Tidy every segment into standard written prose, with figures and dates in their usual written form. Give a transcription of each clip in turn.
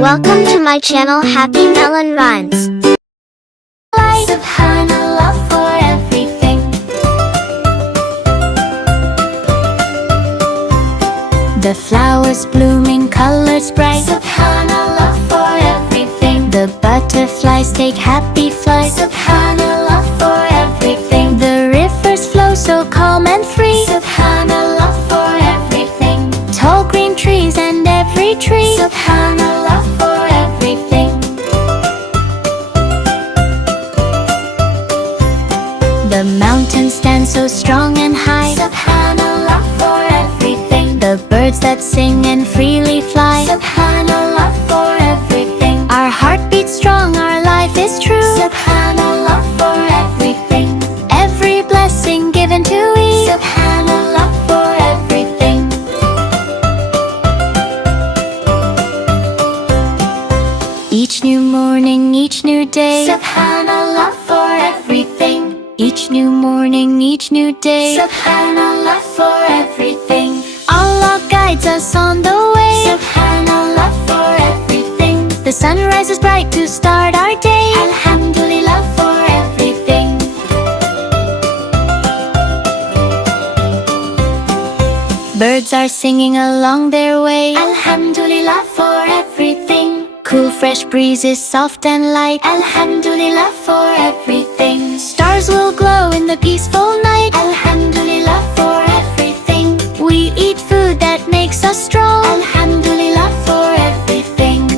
Welcome to my channel Happy Melon Rhymes. Subhanallah for everything. The flowers bloom in colors bright. Subhanallah for everything. The butterflies take happy flight. Subhanallah for everything. The rivers flow so calm and free. Subhanallah for everything. Tall green trees and every tree. Subhanallah for everything. The mountains stand so strong and high. Subhanallah for everything. The birds that sing and freely fly. Subhanallah for everything. Our heart beats strong, our life is true. Subhanallah for everything. Every blessing given to ease. Subhanallah for everything. Each new morning, each new day. Subhanallah for everything. Each new morning, each new day. Subhanallah for everything. Allah guides us on the way. Subhanallah for everything. The sun rises bright to start our day. Alhamdulillah for everything. Birds are singing along their way. Alhamdulillah for everything. Cool fresh breezes, soft and light. Alhamdulillah for everything. Stars will glow in the peaceful night. Alhamdulillah for everything. We eat food that makes us strong. Alhamdulillah for everything.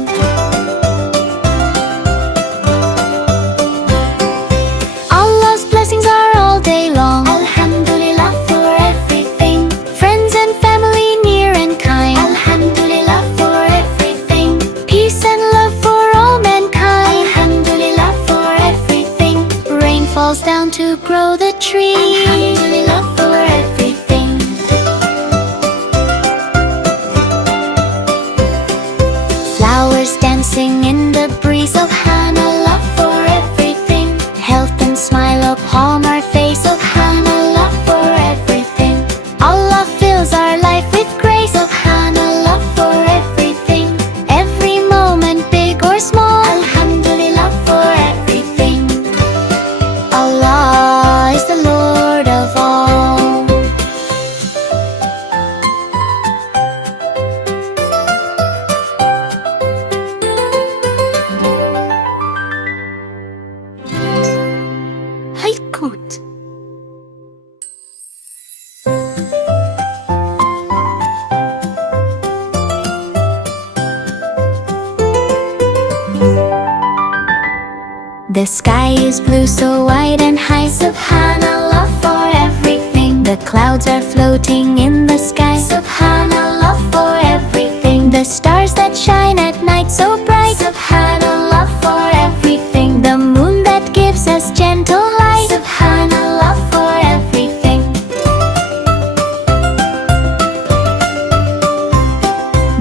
Allah's blessings are all day long. Alhamdulillah for everything. Friends and family near and kind. Alhamdulillah for everything. Peace and love for all mankind. Alhamdulillah for everything. Rain falls down to grow the tree. Alhamdulillah for everything. Flowers dancing in the breeze. Subhanallah for everything. Health and smile upon our face. Subhanallah for everything. Allah fills our life with grace. Subhanallah for everything. Every moment, big or small. Alhamdulillah for everything. Allah is the Lord of all. Haykut. The sky is blue, so wide and high. Subhanallah for everything. The clouds are floating in the sky. Subhanallah for everything. The stars that shine at night so bright. Subhanallah for everything. The moon that gives us gentle light. Subhanallah for everything.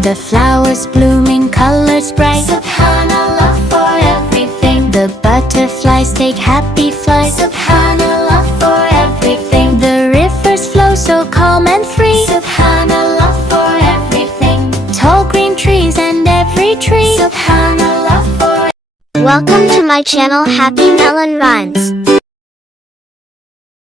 The flowers bloom in colors bright. Subhanallah for everything. The butterflies take happy flight. Subhanallah for everything. The rivers flow so calm and free. Subhanallah for everything. Tall green trees and every tree. Subhanallah for. Welcome to my channel Happy Melon Rhymes.